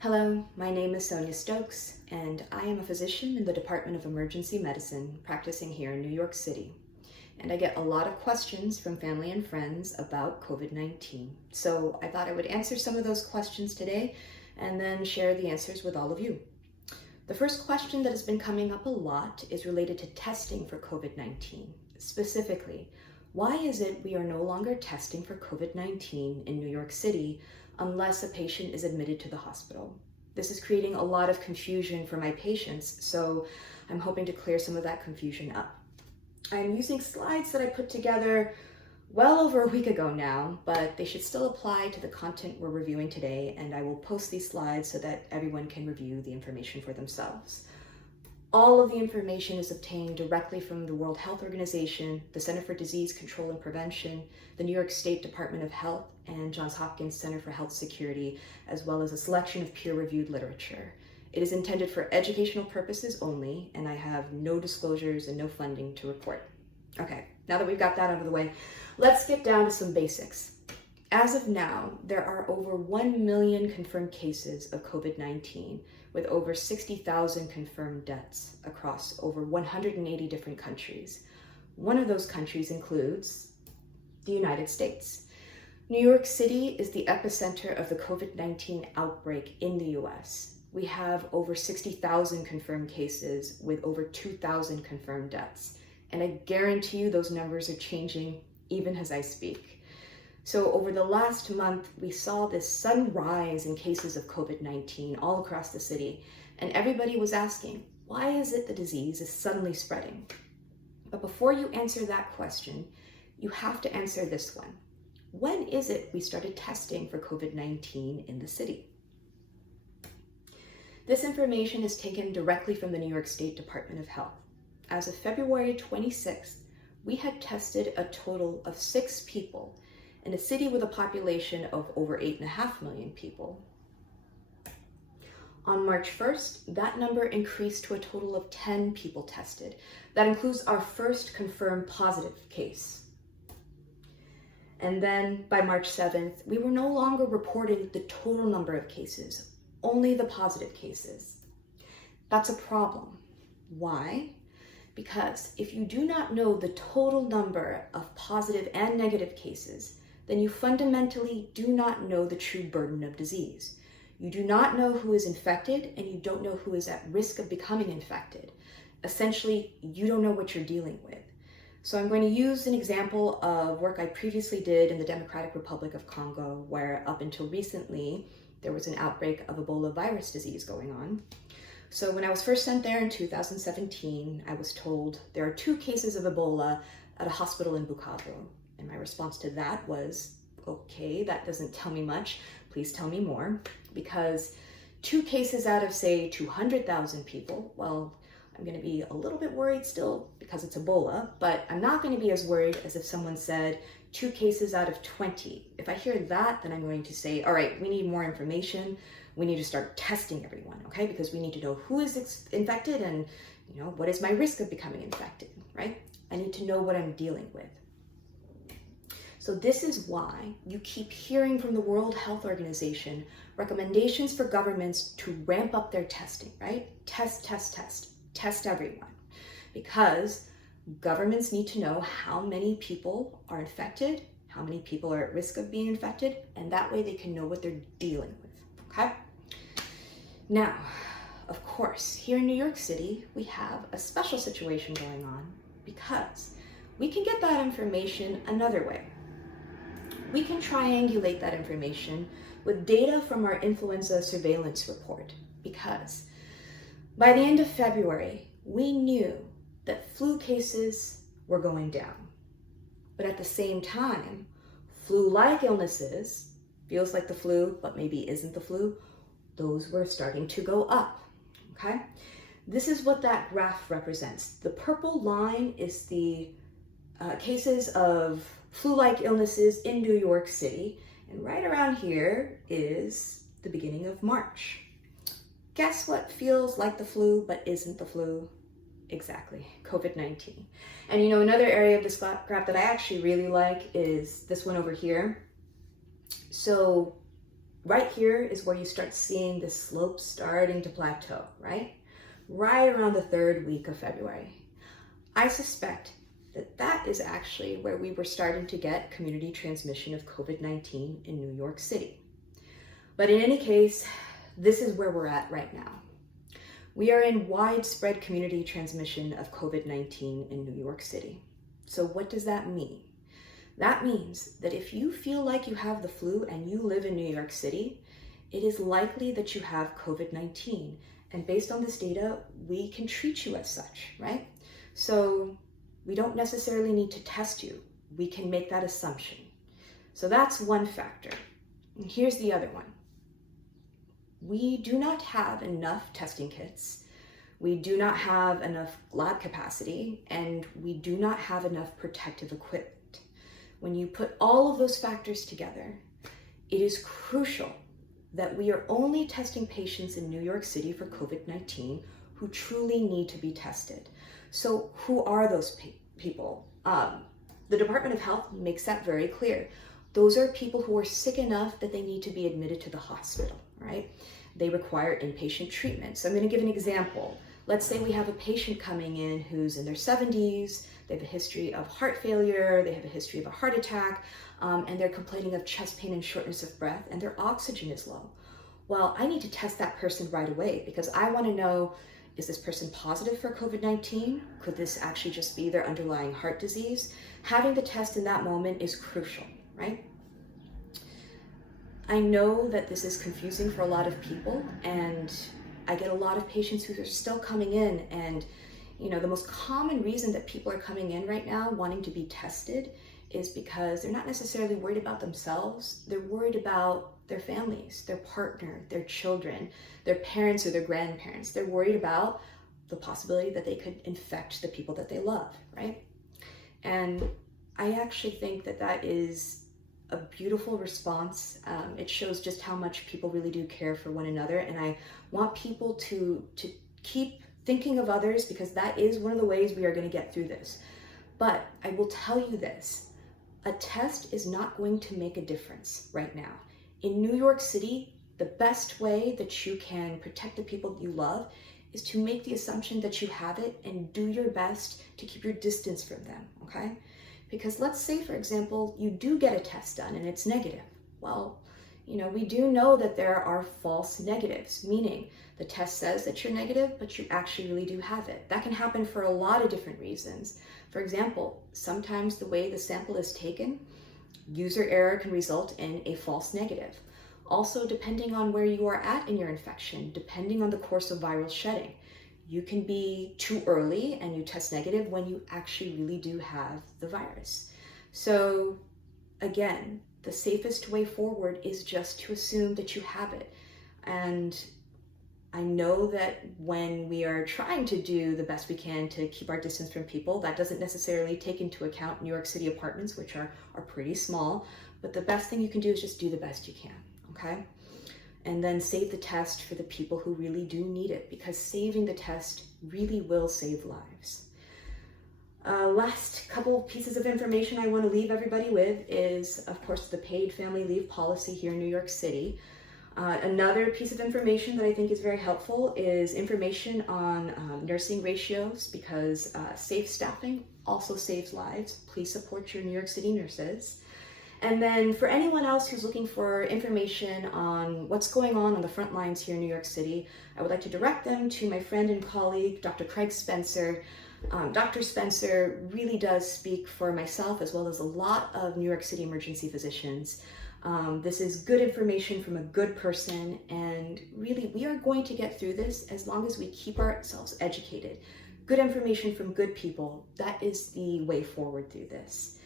Hello, my name is Sonia Stokes, and I am a physician in the Department of Emergency Medicine practicing here in New York City. And I get a lot of questions from family and friends about COVID-19. So I thought I would answer some of those questions today and then share the answers with all of you. The first question that has been coming up a lot is related to testing for COVID-19. Specifically, why is it we are no longer testing for COVID-19 in New York City unless a patient is admitted to the hospital? This is creating a lot of confusion for my patients, so I'm hoping to clear some of that confusion up. I'm using slides that I put together well over a week ago now, but they should still apply to the content we're reviewing today, and I will post these slides so that everyone can review the information for themselves. All of the information is obtained directly from the World Health Organization, the Center for Disease Control and Prevention, the New York State Department of Health, and Johns Hopkins Center for Health Security, as well as a selection of peer-reviewed literature. It is intended for educational purposes only, and I have no disclosures and no funding to report. Okay, now that we've got that out of the way, let's get down to some basics. As of now, there are over 1 million confirmed cases of COVID-19, with over 60,000 confirmed deaths across over 180 different countries. One of those countries includes the United States. New York City is the epicenter of the COVID-19 outbreak in the US. We have over 60,000 confirmed cases with over 2,000 confirmed deaths. And I guarantee you those numbers are changing even as I speak. So over the last month, we saw this sudden rise in cases of COVID-19 all across the city, and everybody was asking, why is it the disease is suddenly spreading? But before you answer that question, you have to answer this one. When is it we started testing for COVID-19 in the city? This information is taken directly from the New York State Department of Health. As of February 26th, we had tested a total of 6 people in a city with a population of over 8.5 million people. On March 1st, that number increased to a total of 10 people tested. That includes our first confirmed positive case. And then by March 7th, we were no longer reporting the total number of cases, only the positive cases. That's a problem. Why? Because if you do not know the total number of positive and negative cases, then you fundamentally do not know the true burden of disease. You do not know who is infected, and you don't know who is at risk of becoming infected. Essentially, you don't know what you're dealing with. So I'm going to use an example of work I previously did in the Democratic Republic of Congo, where up until recently, there was an outbreak of Ebola virus disease going on. So when I was first sent there in 2017, I was told there are 2 cases of Ebola at a hospital in Bukavu. And my response to that was, okay, that doesn't tell me much. Please tell me more. Because 2 cases out of, say, 200,000 people, well, I'm going to be a little bit worried still because it's Ebola, but I'm not going to be as worried as if someone said 2 cases out of 20. If I hear that, then I'm going to say, all right, we need more information. We need to start testing everyone, okay? Because we need to know who is infected and, what is my risk of becoming infected, right? I need to know what I'm dealing with. So this is why you keep hearing from the World Health Organization recommendations for governments to ramp up their testing, right? Test everyone. Because governments need to know how many people are infected, how many people are at risk of being infected, and that way they can know what they're dealing with, okay? Now, of course, here in New York City, we have a special situation going on because we can get that information another way. We can triangulate that information with data from our influenza surveillance report, because by the end of February, we knew that flu cases were going down. But at the same time, flu-like illnesses, feels like the flu, but maybe isn't the flu, those were starting to go up, okay? This is what that graph represents. The purple line is the cases of flu-like illnesses in New York City, and right around here is the beginning of March. Guess what feels like the flu but isn't the flu? Exactly, COVID-19. And another area of this graph that I actually really like is this one over here. So right here is where you start seeing the slope starting to plateau, right? Right around the 3rd week of February. I suspect that that is actually where we were starting to get community transmission of COVID-19 in New York City. But in any case, this is where we're at right now. We are in widespread community transmission of COVID-19 in New York City. So what does that mean? That means that if you feel like you have the flu and you live in New York City, it is likely that you have COVID-19. And based on this data, we can treat you as such, right? So we don't necessarily need to test you. We can make that assumption. So that's one factor. And here's the other one. We do not have enough testing kits. We do not have enough lab capacity, and we do not have enough protective equipment. When you put all of those factors together, it is crucial that we are only testing patients in New York City for COVID-19 who truly need to be tested. So who are those people? The Department of Health makes that very clear. Those are people who are sick enough that they need to be admitted to the hospital, right? They require inpatient treatment. So I'm going to give an example. Let's say we have a patient coming in who's in their 70s, they have a history of heart failure, they have a history of a heart attack, and they're complaining of chest pain and shortness of breath, and their oxygen is low. Well, I need to test that person right away because I want to know, is this person positive for COVID-19? Could this actually just be their underlying heart disease? Having the test in that moment is crucial, right? I know that this is confusing for a lot of people, and I get a lot of patients who are still coming in, and the most common reason that people are coming in right now wanting to be tested is because they're not necessarily worried about themselves. They're worried about their families, their partner, their children, their parents or their grandparents. They're worried about the possibility that they could infect the people that they love, right? And I actually think that that is a beautiful response. It shows just how much people really do care for one another. And I want people to keep thinking of others because that is one of the ways we are going to get through this. But I will tell you this, a test is not going to make a difference right now. In New York City, the best way that you can protect the people you love is to make the assumption that you have it and do your best to keep your distance from them, okay? Because let's say, for example, you do get a test done and it's negative. Well, we do know that there are false negatives, meaning the test says that you're negative, but you actually really do have it. That can happen for a lot of different reasons. For example, sometimes the way the sample is taken, user error can result in a false negative. Also, depending on where you are at in your infection, depending on the course of viral shedding, you can be too early and you test negative when you actually really do have the virus. So again, the safest way forward is just to assume that you have it. And I know that when we are trying to do the best we can to keep our distance from people, that doesn't necessarily take into account New York City apartments, which are pretty small, but the best thing you can do is just do the best you can, okay? And then save the test for the people who really do need it, because saving the test really will save lives. Last couple pieces of information I want to leave everybody with is, of course, the paid family leave policy here in New York City. Another piece of information that I think is very helpful is information on nursing ratios, because safe staffing also saves lives. Please support your New York City nurses. And then for anyone else who's looking for information on what's going on the front lines here in New York City, I would like to direct them to my friend and colleague, Dr. Craig Spencer. Dr. Spencer really does speak for myself as well as a lot of New York City emergency physicians. This is good information from a good person, and really we are going to get through this as long as we keep ourselves educated. Good information from good people, that is the way forward through this.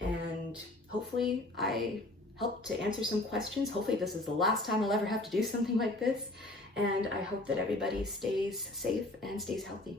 And hopefully I helped to answer some questions. Hopefully this is the last time I'll ever have to do something like this. And I hope that everybody stays safe and stays healthy.